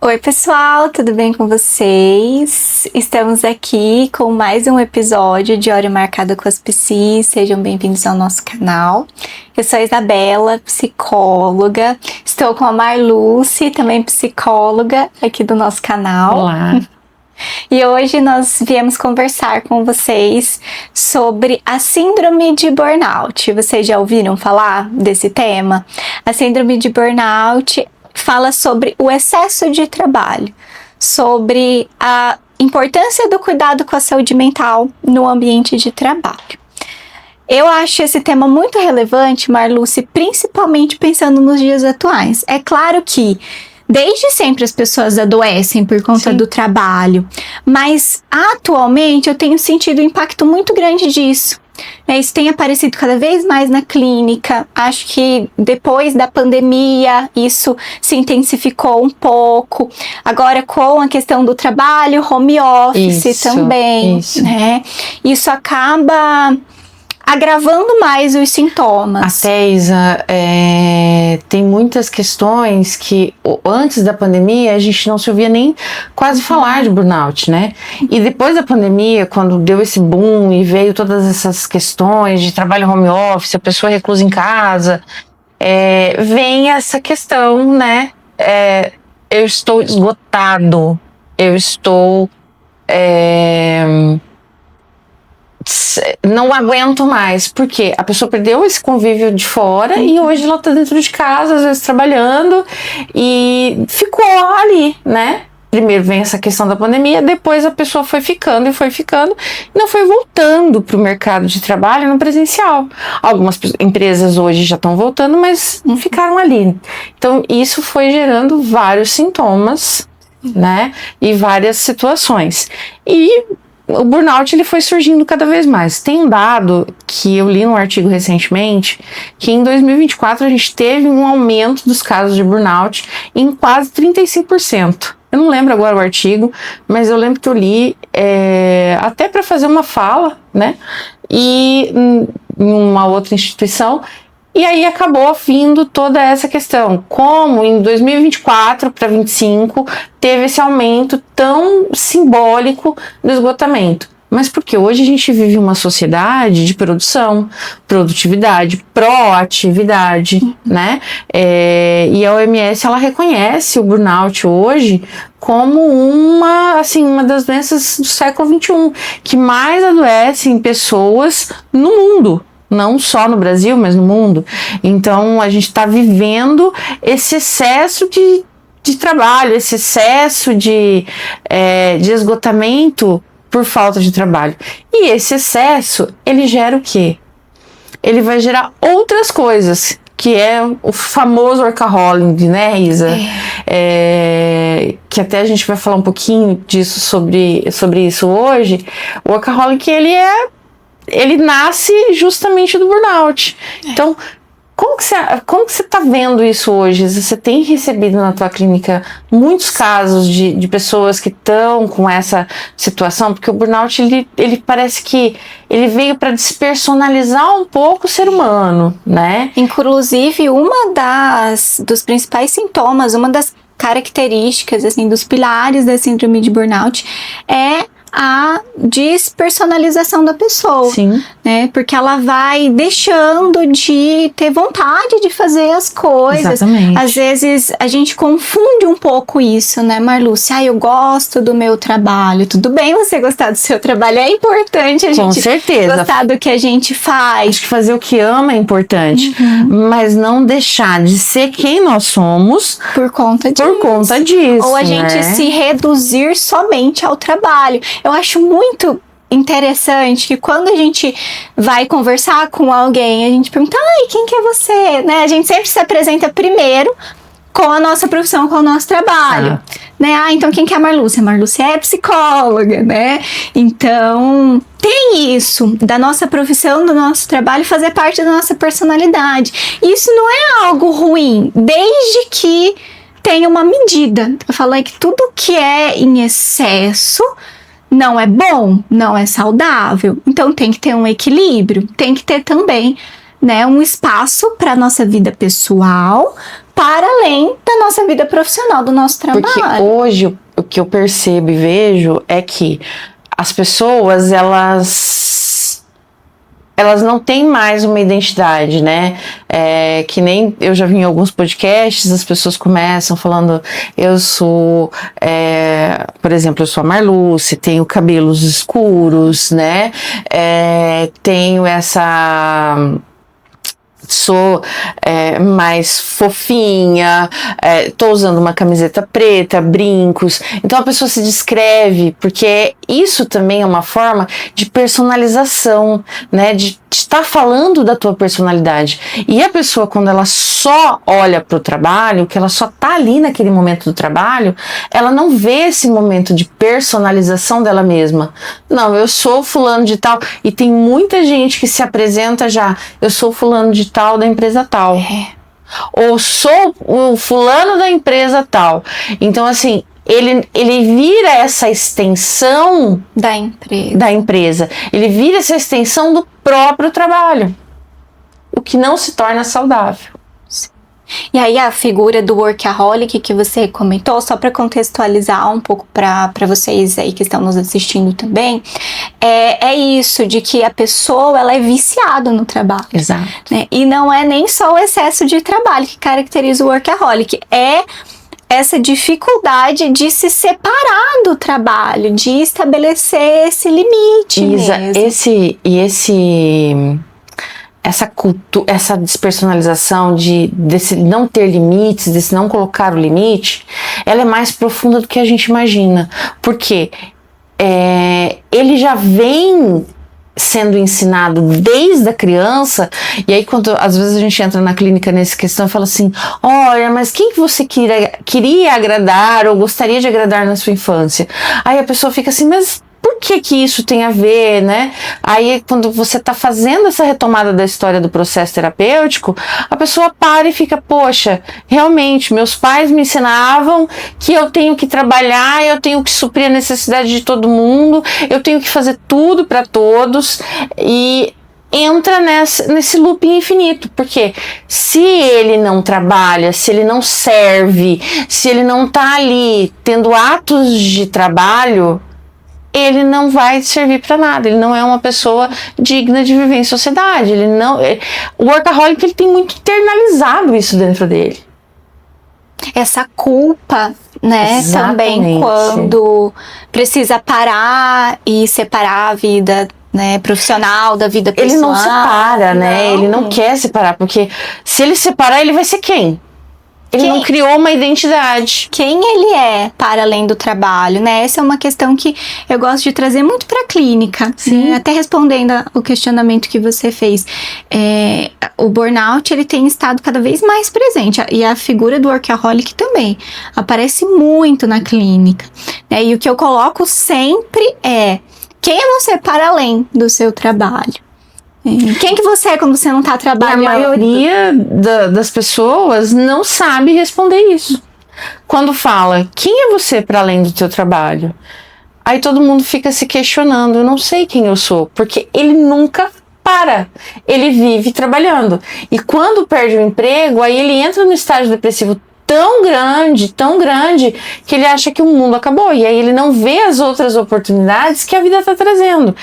Oi, pessoal, tudo bem com vocês? Estamos aqui com mais um episódio de Hora Marcada com as Psis. Sejam bem-vindos ao nosso canal. Eu sou a Isabela, psicóloga. Estou com a Marluce, também psicóloga, aqui do nosso canal. Olá! E hoje nós viemos conversar com vocês sobre a síndrome de burnout. Vocês já ouviram falar desse tema? A síndrome de burnout fala sobre o excesso de trabalho, sobre a importância do cuidado com a saúde mental no ambiente de trabalho. Eu acho esse tema muito relevante, Marluce, principalmente pensando nos dias atuais. É claro que desde sempre as pessoas adoecem por conta do trabalho, mas atualmente eu tenho sentido um impacto muito grande disso. Isso tem aparecido cada vez mais na clínica. Acho que depois da pandemia isso se intensificou um pouco. Agora com a questão do trabalho, home office também, né? Isso acaba agravando mais os sintomas. Até, Isa, tem muitas questões que antes da pandemia a gente não se ouvia nem quase falar de burnout, né? E depois da pandemia, quando deu esse boom e veio todas essas questões de trabalho home office, a pessoa reclusa em casa, vem essa questão, né? Eu estou esgotado, eu estou... não aguento mais, porque a pessoa perdeu esse convívio de fora e hoje ela tá dentro de casa, às vezes trabalhando, e ficou ali, né? Primeiro vem essa questão da pandemia, depois a pessoa foi ficando e não foi voltando para o mercado de trabalho no presencial. Algumas empresas hoje já estão voltando, mas não ficaram ali. Então isso foi gerando vários sintomas, né? E várias situações. E o burnout ele foi surgindo cada vez mais. Tem um dado que eu li num artigo recentemente, que em 2024 a gente teve um aumento dos casos de burnout em quase 35%. Eu não lembro agora o artigo, mas eu lembro que eu li até para fazer uma fala, né? E em uma outra instituição. E aí acabou vindo toda essa questão, como em 2024 para 2025 teve esse aumento tão simbólico do esgotamento. Mas porque hoje a gente vive uma sociedade de produção, produtividade, proatividade, né? E a OMS ela reconhece o burnout hoje como uma das doenças do século XXI, que mais adoece em pessoas no mundo. Não só no Brasil, mas no mundo. Então, a gente está vivendo esse excesso de trabalho, esse excesso de esgotamento por falta de trabalho. E esse excesso, ele gera o quê? Ele vai gerar outras coisas, que é o famoso workaholic, né, Isa? Que até a gente vai falar um pouquinho disso sobre isso hoje. O workaholic, ele nasce justamente do burnout. Então, como que você está vendo isso hoje? Você tem recebido na tua clínica muitos casos de pessoas que estão com essa situação? Porque o burnout, ele parece que ele veio para despersonalizar um pouco o ser humano, né? Inclusive, dos principais sintomas, uma das características, assim, dos pilares da síndrome de burnout é a despersonalização da pessoa. Sim. Né? Porque ela vai deixando de ter vontade de fazer as coisas. Exatamente. Às vezes a gente confunde um pouco isso, né, Marluce? Eu gosto do meu trabalho. Tudo bem você gostar do seu trabalho, é importante a gente com certeza gostar do que a gente faz. Acho que fazer o que ama é importante, mas não deixar de ser quem nós somos por conta disso. Ou a gente se reduzir somente ao trabalho. Eu acho muito interessante que quando a gente vai conversar com alguém, a gente pergunta, quem que é você? Né? A gente sempre se apresenta primeiro com a nossa profissão, com o nosso trabalho. Né? Então quem que é a Marluce? A Marluce é psicóloga, né? Então tem isso da nossa profissão, do nosso trabalho fazer parte da nossa personalidade. Isso não é algo ruim, desde que tenha uma medida. Eu falei que tudo que é em excesso não é bom, não é saudável. Então tem que ter um equilíbrio, tem que ter também, né, um espaço para nossa vida pessoal, para além da nossa vida profissional, do nosso trabalho. Porque hoje o que eu percebo e vejo é que as pessoas, elas não têm mais uma identidade, né? Que nem eu já vi em alguns podcasts, as pessoas começam falando, eu sou, por exemplo, eu sou a Marluce, tenho cabelos escuros, né? Tenho sou mais fofinha, tô usando uma camiseta preta, brincos. Então a pessoa se descreve, porque isso também é uma forma de personalização, né? De estar falando da tua personalidade. E a pessoa, quando ela só olha pro trabalho, que ela só tá ali naquele momento do trabalho, ela não vê esse momento de personalização dela mesma. Não, eu sou fulano de tal. E tem muita gente que se apresenta já, eu sou fulano de tal da empresa tal. Ou sou o fulano da empresa tal. Então, assim, ele vira essa extensão da empresa. Ele vira essa extensão do próprio trabalho. O que não se torna saudável. E aí a figura do workaholic que você comentou, só para contextualizar um pouco para vocês aí que estão nos assistindo também, é isso, de que a pessoa ela é viciada no trabalho. Exato. Né? E não é nem só o excesso de trabalho que caracteriza o workaholic, é essa dificuldade de se separar do trabalho, de estabelecer esse limite mesmo. Essa despersonalização desse não ter limites, desse não colocar o limite, ela é mais profunda do que a gente imagina. Porque ele já vem sendo ensinado desde a criança, e aí quando às vezes a gente entra na clínica nessa questão e fala assim, olha, mas quem que você queria agradar ou gostaria de agradar na sua infância? Aí a pessoa fica assim, mas por que isso tem a ver, né? Aí quando você tá fazendo essa retomada da história do processo terapêutico, a pessoa para e fica, poxa, realmente, meus pais me ensinavam que eu tenho que trabalhar, eu tenho que suprir a necessidade de todo mundo, eu tenho que fazer tudo para todos, e entra nesse looping infinito, porque se ele não trabalha, se ele não serve, se ele não tá ali tendo atos de trabalho, ele não vai servir para nada, ele não é uma pessoa digna de viver em sociedade, o workaholic ele tem muito internalizado isso dentro dele. Essa culpa, né, Exatamente. Também quando precisa parar e separar a vida, né, profissional da vida pessoal. Ele não separa, né, ele não quer separar, porque se ele separar, ele vai ser quem? Ele não criou uma identidade. Quem ele é para além do trabalho, né? Essa é uma questão que eu gosto de trazer muito para a clínica. Sim. Né? Até respondendo o questionamento que você fez. O burnout, ele tem estado cada vez mais presente. E a figura do workaholic também aparece muito na clínica. Né? E o que eu coloco sempre é: quem é você para além do seu trabalho? Quem que você é quando você não tá trabalhando? A maioria das pessoas não sabe responder isso. Quando fala, quem é você para além do teu trabalho? Aí todo mundo fica se questionando, eu não sei quem eu sou, porque ele nunca para, ele vive trabalhando. E quando perde o emprego, aí ele entra no estágio depressivo tão grande, que ele acha que o mundo acabou. E aí ele não vê as outras oportunidades que a vida está trazendo.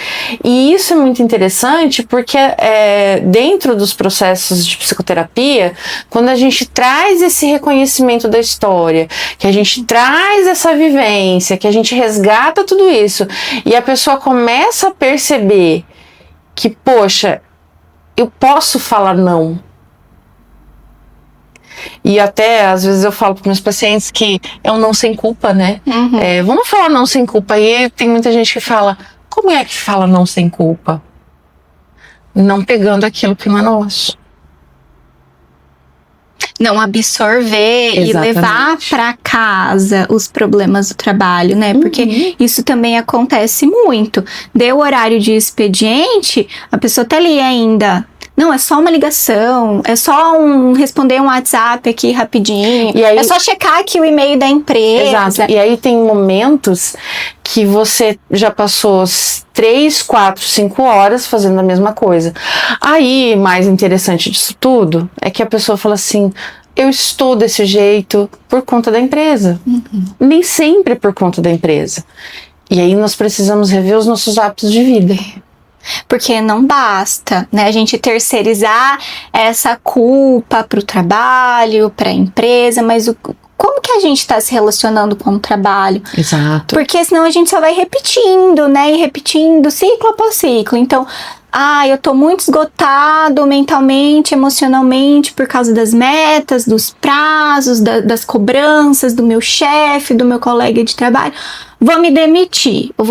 E isso é muito interessante, porque dentro dos processos de psicoterapia, quando a gente traz esse reconhecimento da história, que a gente traz essa vivência, que a gente resgata tudo isso, e a pessoa começa a perceber que, poxa, eu posso falar não. E até, às vezes, eu falo para meus pacientes que é um não sem culpa, né? Uhum. Vamos falar não sem culpa. E tem muita gente que fala, como é que fala não sem culpa? Não pegando aquilo que não é nosso. Não absorver Exatamente. E levar para casa os problemas do trabalho, né? Porque isso também acontece muito. Deu horário de expediente, a pessoa tá ali ainda. Não, é só uma ligação, é só responder um WhatsApp aqui rapidinho, e aí, é só checar aqui o e-mail da empresa. Exato, e aí tem momentos que você já passou 3, 4, 5 horas fazendo a mesma coisa. Aí, mais interessante disso tudo, é que a pessoa fala assim, eu estou desse jeito por conta da empresa. Nem sempre é por conta da empresa. E aí nós precisamos rever os nossos hábitos de vida. Porque não basta, né, a gente terceirizar essa culpa para o trabalho, para a empresa, mas como que a gente está se relacionando com o trabalho? Exato. Porque senão a gente só vai repetindo, né, e repetindo ciclo após ciclo. Então, eu tô muito esgotado mentalmente, emocionalmente, por causa das metas, dos prazos, das cobranças do meu chefe, do meu colega de trabalho. Vou me demitir, eu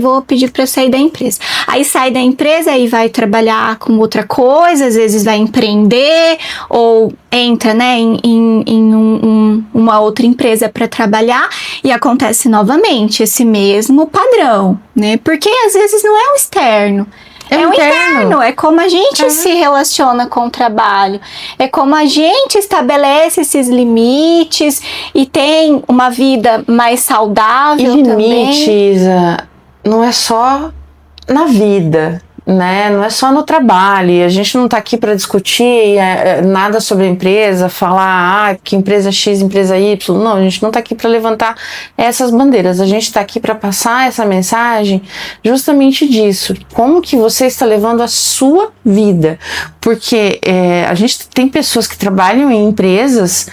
vou pedir para sair da empresa. Aí sai da empresa e vai trabalhar com outra coisa, às vezes vai empreender ou entra, né, em uma outra empresa para trabalhar e acontece novamente esse mesmo padrão, né? Porque às vezes não é o externo. É o interno, é como a gente se relaciona com o trabalho, é como a gente estabelece esses limites e tem uma vida mais saudável e também. Limite, Isa, não é só na vida, né? Não é só no trabalho. A gente não está aqui para discutir nada sobre a empresa, falar que empresa X, empresa Y. Não, a gente não está aqui para levantar essas bandeiras. A gente está aqui para passar essa mensagem justamente disso. Como que você está levando a sua vida? Porque a gente tem pessoas que trabalham em empresas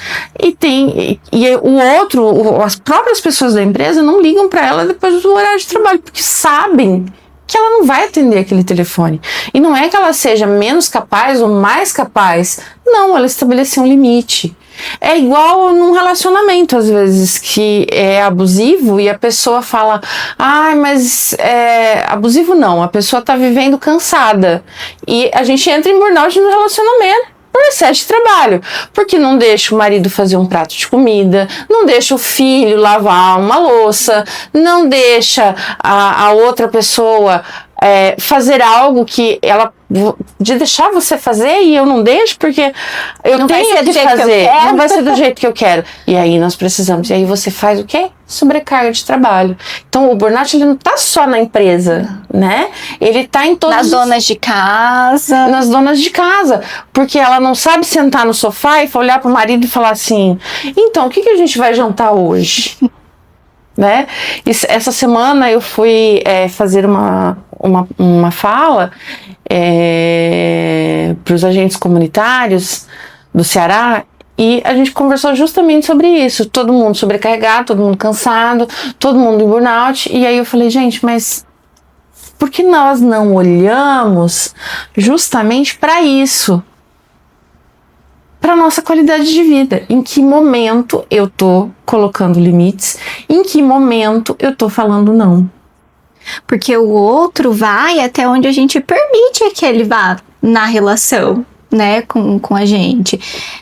as próprias pessoas da empresa não ligam para ela depois do horário de trabalho, porque sabem que ela não vai atender aquele telefone. E não é que ela seja menos capaz ou mais capaz. Não, ela estabeleceu um limite. É igual num relacionamento, às vezes, que é abusivo e a pessoa fala, mas abusivo não, a pessoa tá vivendo cansada. E a gente entra em burnout no relacionamento por excesso de trabalho, porque não deixa o marido fazer um prato de comida, não deixa o filho lavar uma louça, não deixa a outra pessoa fazer algo que ela de deixar você fazer e eu não deixo porque eu não tenho que fazer, não vai ser do jeito que eu quero. E aí nós precisamos, e aí você faz o quê? Sobrecarga de trabalho. Então o burnout ele não tá só na empresa, né? Ele tá em todas nas donas de casa. Nas donas de casa, porque ela não sabe sentar no sofá e olhar pro marido e falar assim, então, o que a gente vai jantar hoje? Né? Essa semana eu fui fazer uma fala para os agentes comunitários do Ceará e a gente conversou justamente sobre isso, todo mundo sobrecarregado, todo mundo cansado, todo mundo em burnout, e aí eu falei, gente, mas por que nós não olhamos justamente para isso? Para nossa qualidade de vida. Em que momento eu tô colocando limites? Em que momento eu tô falando não? Porque o outro vai até onde a gente permite que ele vá na relação, né, com a gente.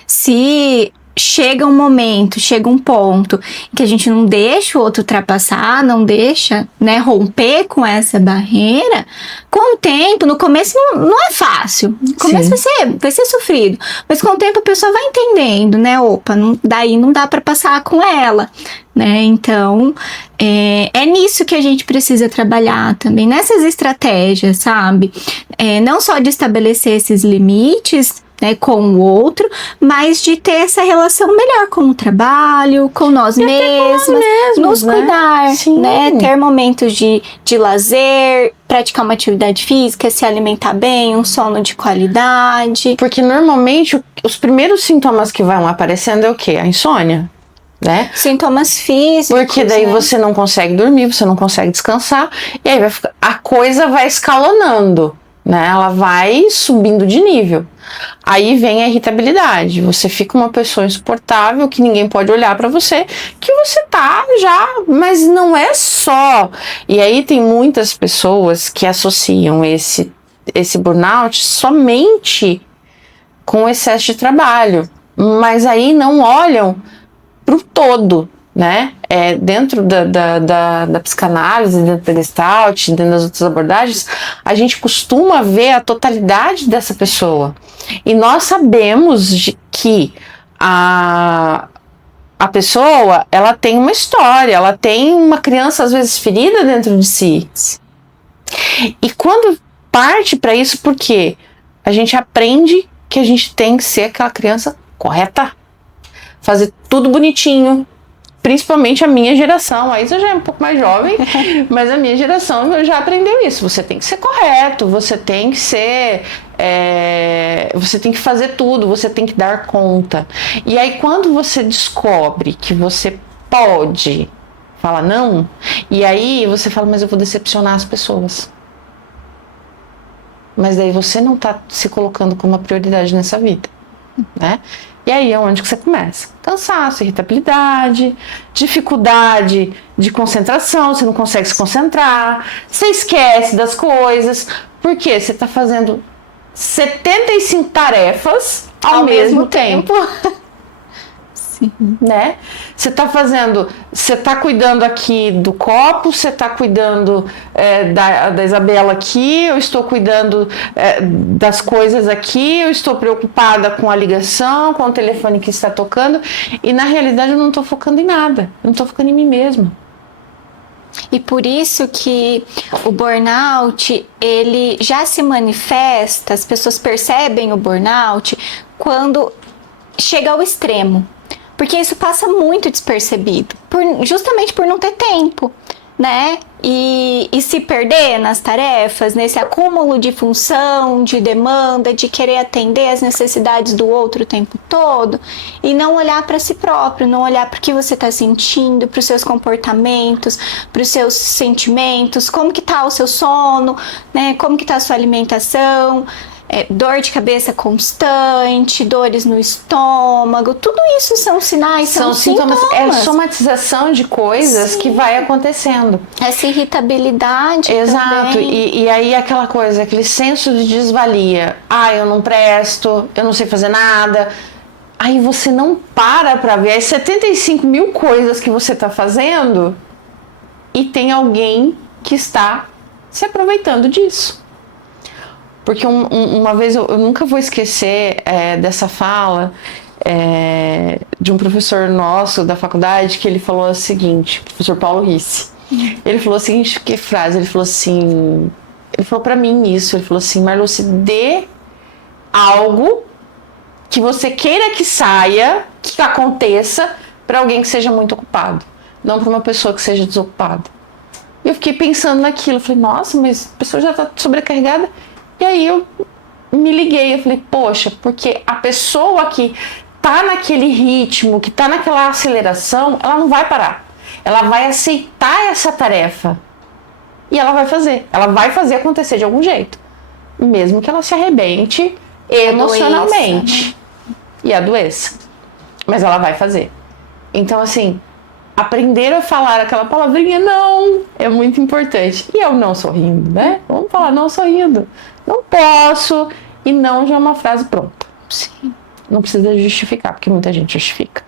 Se chega um momento, chega um ponto em que a gente não deixa o outro ultrapassar, não deixa, né, romper com essa barreira, com o tempo, no começo não é fácil, no começo vai ser sofrido, mas com o tempo a pessoa vai entendendo, né, daí não dá para passar com ela, né, então é nisso que a gente precisa trabalhar também, nessas estratégias, sabe, não só de estabelecer esses limites, né, com o outro, mas de ter essa relação melhor com o trabalho, com nós mesmos, nos cuidar, né, ter momentos de lazer, praticar uma atividade física, se alimentar bem, um sono de qualidade. Porque normalmente os primeiros sintomas que vão aparecendo é o quê? A insônia, né? Sintomas físicos. Porque daí você não consegue dormir, você não consegue descansar, e aí a coisa vai escalonando, né? Ela vai subindo de nível. Aí vem a irritabilidade, você fica uma pessoa insuportável, que ninguém pode olhar pra você, que você tá já, mas não é só. E aí tem muitas pessoas que associam esse burnout somente com excesso de trabalho, mas aí não olham pro todo, né? Dentro da psicanálise, dentro da Gestalt, dentro das outras abordagens, a gente costuma ver a totalidade dessa pessoa. E nós sabemos que a pessoa, ela tem uma história, ela tem uma criança, às vezes, ferida dentro de si. E quando parte para isso, porque a gente aprende que a gente tem que ser aquela criança correta, fazer tudo bonitinho. Principalmente a minha geração, aí você já é um pouco mais jovem, mas a minha geração já aprendeu isso. Você tem que ser correto, você tem que ser... você tem que fazer tudo, você tem que dar conta. E aí quando você descobre que você pode falar não, e aí você fala, mas eu vou decepcionar as pessoas. Mas daí você não tá se colocando como uma prioridade nessa vida, né? E aí é onde que você começa. Cansaço, irritabilidade, dificuldade de concentração, você não consegue se concentrar, você esquece das coisas, porque você está fazendo 75 tarefas ao mesmo tempo. Sim. Né? Você tá cuidando aqui do copo, você tá cuidando da Isabela aqui, eu estou cuidando das coisas aqui, eu estou preocupada com a ligação, com o telefone que está tocando, e na realidade eu não estou focando em nada, eu não estou focando em mim mesma. E por isso que o burnout, ele já se manifesta, as pessoas percebem o burnout quando chega ao extremo. Porque isso passa muito despercebido, justamente por não ter tempo, né? E se perder nas tarefas, nesse acúmulo de função, de demanda, de querer atender as necessidades do outro o tempo todo, e não olhar para si próprio, não olhar para o que você está sentindo, para os seus comportamentos, para os seus sentimentos, como que está o seu sono, né? Como que está a sua alimentação, dor de cabeça constante, dores no estômago, tudo isso são sinais, são sintomas. É somatização de coisas Sim. que vai acontecendo. Essa irritabilidade. Exato, e aí aquela coisa, aquele senso de desvalia. Eu não presto, eu não sei fazer nada. Aí você não para ver as 75 mil coisas que você está fazendo e tem alguém que está se aproveitando disso. Porque uma vez eu nunca vou esquecer dessa fala de um professor nosso da faculdade, que ele falou o seguinte, o professor Paulo Risse. Ele falou a seguinte frase, ele falou pra mim isso, ele falou assim, Marluce, dê algo que você queira que saia, que aconteça, para alguém que seja muito ocupado, não para uma pessoa que seja desocupada. E eu fiquei pensando naquilo, falei, nossa, mas a pessoa já está sobrecarregada. E aí eu me liguei, eu falei, poxa, porque a pessoa que tá naquele ritmo, que tá naquela aceleração, ela não vai parar. Ela vai aceitar essa tarefa e ela vai fazer acontecer de algum jeito. Mesmo que ela se arrebente emocionalmente né? E adoeça. Mas ela vai fazer. Então, assim, aprender a falar aquela palavrinha não é muito importante. E eu não sorrindo, né? Vamos falar não sorrindo. Não posso, e não já é uma frase pronta. Sim. Não precisa justificar, porque muita gente justifica.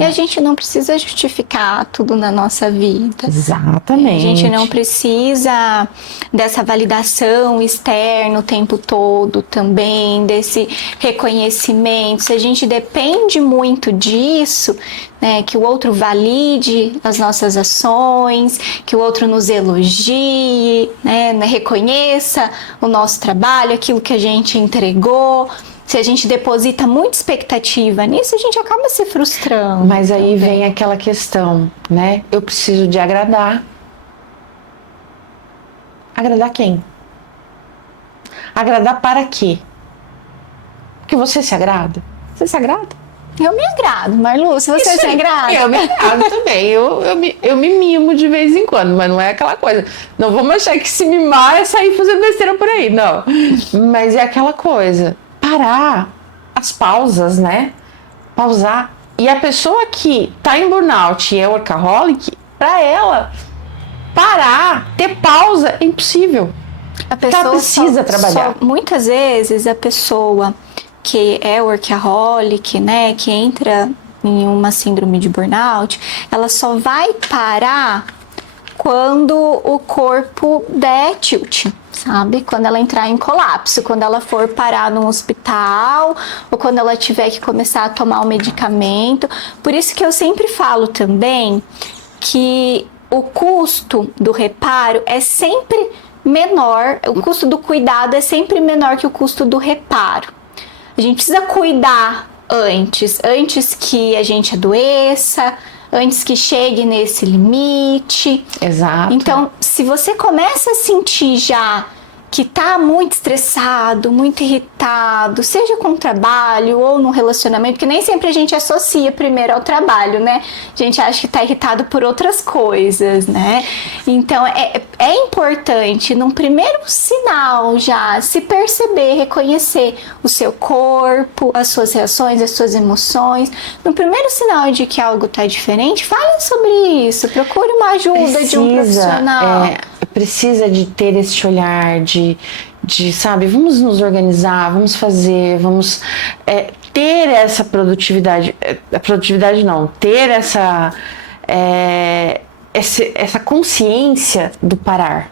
E a gente não precisa justificar tudo na nossa vida. Exatamente. A gente não precisa dessa validação externa o tempo todo também, desse reconhecimento. Se a gente depende muito disso, né, que o outro valide as nossas ações, que o outro nos elogie, né, reconheça o nosso trabalho, aquilo que a gente entregou. Se a gente deposita muita expectativa nisso, a gente acaba se frustrando. Mas aí vem aquela questão, né? Eu preciso de agradar. Agradar quem? Agradar para quê? Porque você se agrada? Você se agrada? Eu me agrado, Marlu, se você se agrada. Eu me agrado também. Eu me mimo de vez em quando, mas não é aquela coisa. Não vamos achar que se mimar é sair fazendo besteira por aí, não. Mas é aquela coisa. Parar as pausas, né? Pausar. E a pessoa que tá em burnout e é workaholic, pra ela, parar, ter pausa é impossível. A pessoa ela precisa trabalhar. Muitas vezes a pessoa que é workaholic, né, que entra em uma síndrome de burnout, ela só vai parar quando o corpo der tilt, sabe? Quando ela entrar em colapso, quando ela for parar num hospital ou quando ela tiver que começar a tomar o medicamento. Por isso que eu sempre falo também que o custo do reparo é sempre menor, o custo do cuidado é sempre menor que o custo do reparo. A gente precisa cuidar antes que a gente adoeça, antes que chegue nesse limite. Exato. Então, se você começa a sentir já que tá muito estressado, muito irritado, seja com o trabalho ou no relacionamento, porque nem sempre a gente associa primeiro ao trabalho, né? A gente acha que tá irritado por outras coisas, né? Então, é importante, num primeiro sinal já, se perceber, reconhecer o seu corpo, as suas reações, as suas emoções. No primeiro sinal de que algo tá diferente, fale sobre isso, procure uma ajuda de um profissional. Precisa de ter esse olhar de, sabe, vamos nos organizar, vamos fazer, vamos ter essa produtividade, ter essa consciência do parar.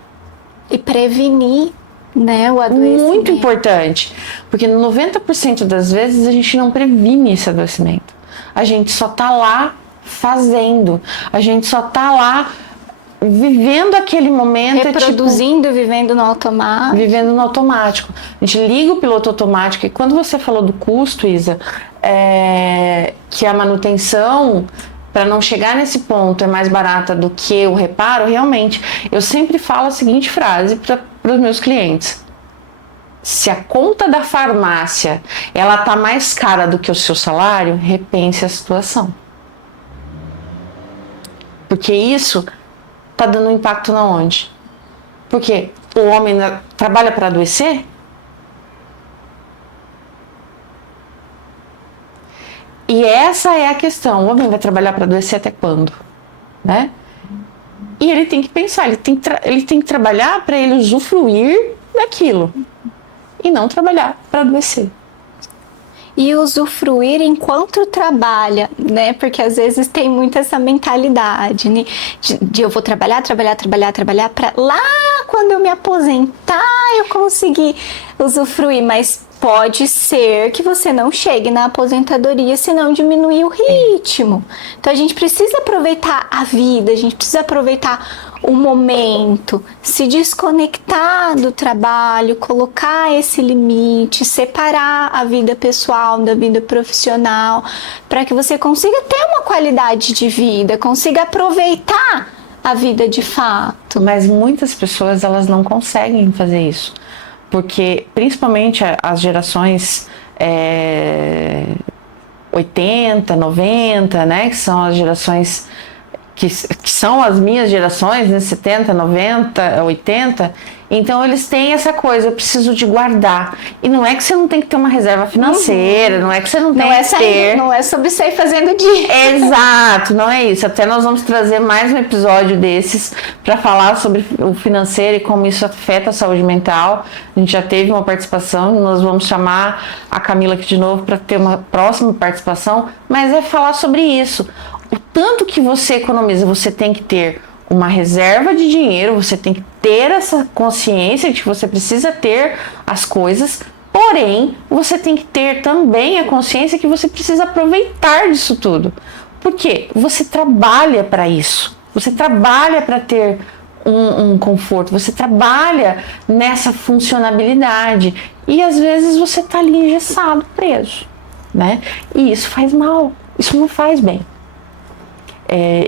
E prevenir, né, o adoecimento. Muito importante, porque 90% das vezes a gente não previne esse adoecimento. A gente só tá lá fazendo, a gente só tá lá vivendo aquele momento, reproduzindo, vivendo no automático. Vivendo no automático. A gente liga o piloto automático. E quando você falou do custo, Isa, que a manutenção, para não chegar nesse ponto, é mais barata do que o reparo, realmente, eu sempre falo a seguinte frase para os meus clientes: se a conta da farmácia ela tá mais cara do que o seu salário, repense a situação. Porque isso tá dando impacto na onde? Porque o homem trabalha para adoecer? E essa é a questão. O homem vai trabalhar para adoecer até quando? Né? E ele tem que pensar, ele tem que trabalhar para ele usufruir daquilo. E não trabalhar para adoecer. E usufruir enquanto trabalha, né? Porque às vezes tem muito essa mentalidade, né? De eu vou trabalhar para lá quando eu me aposentar eu conseguir usufruir, mas pode ser que você não chegue na aposentadoria se não diminuir o ritmo. Então a gente precisa aproveitar a vida, a gente precisa aproveitar o momento, se desconectar do trabalho, colocar esse limite, separar a vida pessoal da vida profissional, para que você consiga ter uma qualidade de vida, consiga aproveitar a vida de fato. Mas muitas pessoas, elas não conseguem fazer isso, porque principalmente as gerações 80, 90, né, que são as gerações que são as minhas gerações, né, 70, 90, 80, então eles têm essa coisa, eu preciso de guardar. E não é que você não tem que ter uma reserva financeira, não é que você não tem que ter... Não é sobre sair fazendo dinheiro. Exato, não é isso. Até nós vamos trazer mais um episódio desses para falar sobre o financeiro e como isso afeta a saúde mental. A gente já teve uma participação, nós vamos chamar a Camila aqui de novo para ter uma próxima participação, mas é falar sobre isso. O tanto que você economiza, você tem que ter uma reserva de dinheiro, você tem que ter essa consciência de que você precisa ter as coisas, porém, você tem que ter também a consciência que você precisa aproveitar disso tudo. Porque você trabalha para isso, você trabalha para ter um conforto, você trabalha nessa funcionabilidade e às vezes você está ali engessado, preso, né? E isso faz mal, isso não faz bem.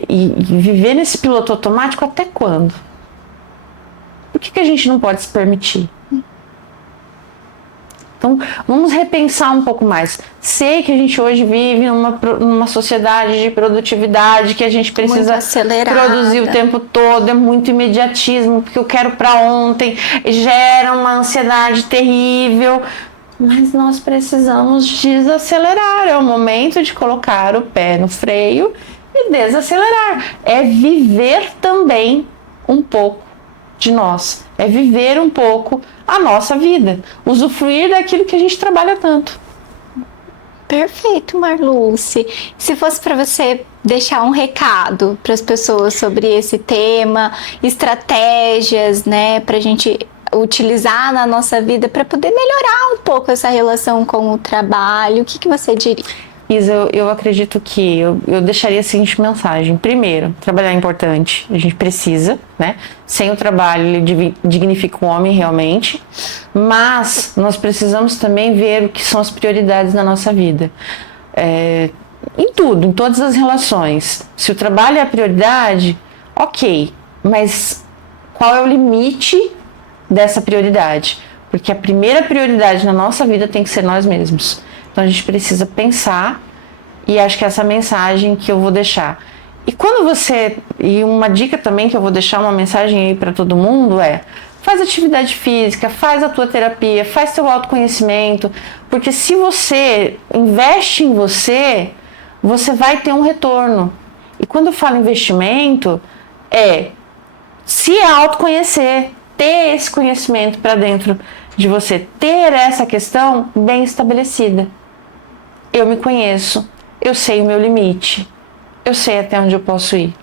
E viver nesse piloto automático até quando? Por que a gente não pode se permitir? Então, vamos repensar um pouco mais. Sei que a gente hoje vive numa sociedade de produtividade, que a gente precisa produzir o tempo todo, é muito imediatismo, porque eu quero para ontem, gera uma ansiedade terrível. Mas nós precisamos desacelerar, é o momento de colocar o pé no freio e desacelerar. É viver também um pouco de nós, é viver um pouco a nossa vida, usufruir daquilo que a gente trabalha tanto. Perfeito, Marluce. Se fosse para você deixar um recado para as pessoas sobre esse tema, estratégias, né, para a gente utilizar na nossa vida para poder melhorar um pouco essa relação com o trabalho, o que você diria? Isa, eu acredito que eu deixaria a seguinte mensagem. Primeiro, trabalhar é importante, a gente precisa, né? Sem o trabalho, ele dignifica o homem realmente, mas nós precisamos também ver o que são as prioridades na nossa vida. em tudo, em todas as relações. Se o trabalho é a prioridade, ok, mas qual é o limite dessa prioridade? Porque a primeira prioridade na nossa vida tem que ser nós mesmos. Então a gente precisa pensar, e acho que essa mensagem que eu vou deixar. E uma dica também que eu vou deixar, uma mensagem aí para todo mundo faz atividade física, faz a tua terapia, faz teu autoconhecimento, porque se você investe em você, você vai ter um retorno. E quando eu falo investimento, se autoconhecer, ter esse conhecimento para dentro de você, ter essa questão bem estabelecida. Eu me conheço, eu sei o meu limite, eu sei até onde eu posso ir.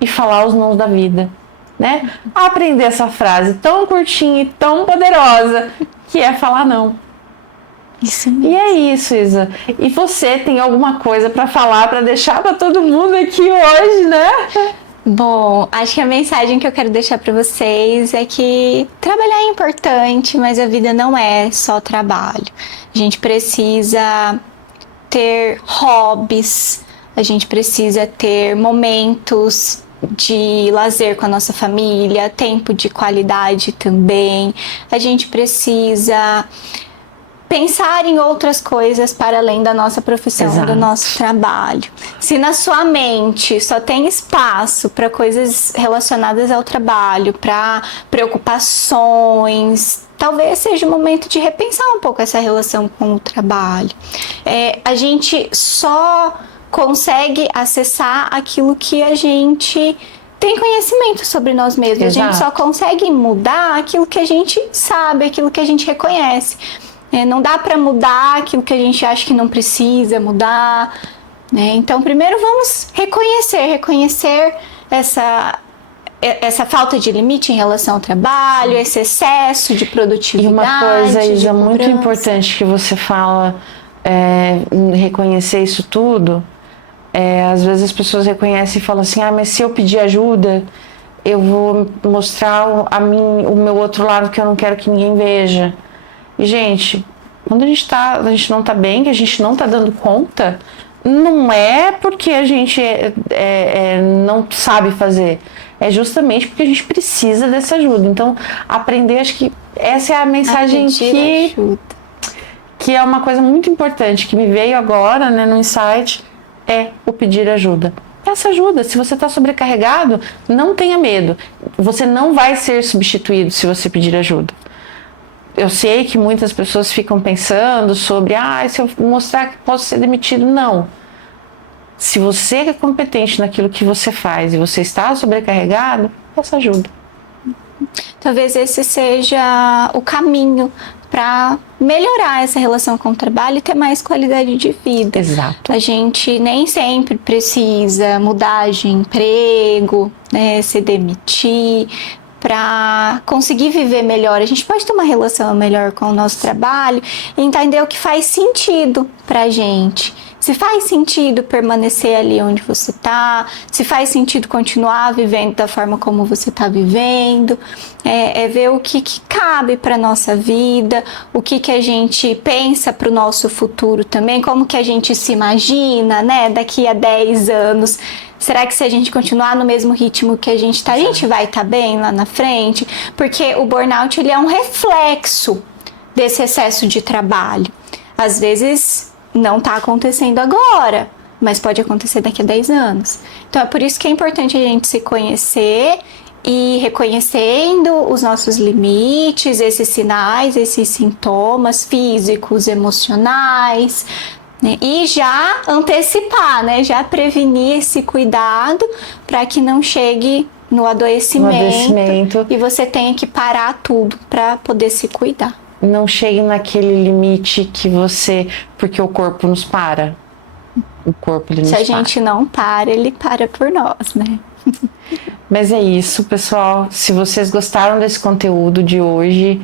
E falar os nãos da vida, né? Aprender essa frase tão curtinha e tão poderosa, que é falar não. Isso mesmo. E é isso, Isa. E você tem alguma coisa para falar, para deixar para todo mundo aqui hoje, né? Bom, acho que a mensagem que eu quero deixar para vocês é que trabalhar é importante, mas a vida não é só trabalho. A gente precisa ter hobbies, a gente precisa ter momentos de lazer com a nossa família, tempo de qualidade também. A gente precisa pensar em outras coisas para além da nossa profissão, Exato. do nosso trabalho. Se na sua mente só tem espaço para coisas relacionadas ao trabalho, para preocupações, talvez seja o momento de repensar um pouco essa relação com o trabalho. A gente só consegue acessar aquilo que a gente tem conhecimento sobre nós mesmos. Exato. A gente só consegue mudar aquilo que a gente sabe, aquilo que a gente reconhece. Não dá para mudar aquilo que a gente acha que não precisa mudar, né? Então, primeiro vamos reconhecer essa falta de limite em relação ao trabalho, esse excesso de produtividade. E uma coisa, Isa, muito importante que você fala, reconhecer isso tudo. Às vezes as pessoas reconhecem e falam assim, mas se eu pedir ajuda, eu vou mostrar o meu outro lado que eu não quero que ninguém veja. E, gente, quando a gente não tá bem, que a gente não tá dando conta, não é porque a gente não sabe fazer. É justamente porque a gente precisa dessa ajuda. Então, aprender, acho que essa é a mensagem que é uma coisa muito importante, que me veio agora, né, no insight, o pedir ajuda. Peça ajuda. Se você está sobrecarregado, não tenha medo. Você não vai ser substituído se você pedir ajuda. Eu sei que muitas pessoas ficam pensando sobre, se eu mostrar que posso ser demitido. Não. Se você é competente naquilo que você faz e você está sobrecarregado, peça ajuda. Talvez esse seja o caminho para melhorar essa relação com o trabalho e ter mais qualidade de vida. Exato. A gente nem sempre precisa mudar de emprego, né, se demitir, para conseguir viver melhor. A gente pode ter uma relação melhor com o nosso trabalho e entender o que faz sentido pra gente. Se faz sentido permanecer ali onde você tá, se faz sentido continuar vivendo da forma como você tá vivendo, ver o que cabe para nossa vida, o que a gente pensa para o nosso futuro também, como que a gente se imagina, né, daqui a 10 anos. Será que se a gente continuar no mesmo ritmo que a gente tá, a gente vai estar bem lá na frente? Porque o burnout, ele é um reflexo desse excesso de trabalho. Às vezes não tá acontecendo agora, mas pode acontecer daqui a 10 anos. Então é por isso que é importante a gente se conhecer e reconhecendo os nossos limites, esses sinais, esses sintomas físicos, emocionais, né? E já antecipar, né? Já prevenir esse cuidado para que não chegue no adoecimento e você tenha que parar tudo para poder se cuidar. Não chegue naquele limite porque o corpo nos para. O corpo, ele nos para. Se a gente não para, ele para por nós, né? Mas é isso, pessoal. Se vocês gostaram desse conteúdo de hoje,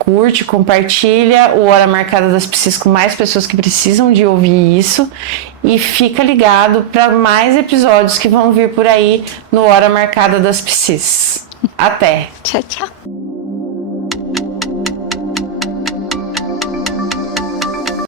curte, compartilha o Hora Marcada das Psis com mais pessoas que precisam de ouvir isso. E fica ligado para mais episódios que vão vir por aí no Hora Marcada das Psis. Até! Tchau, tchau!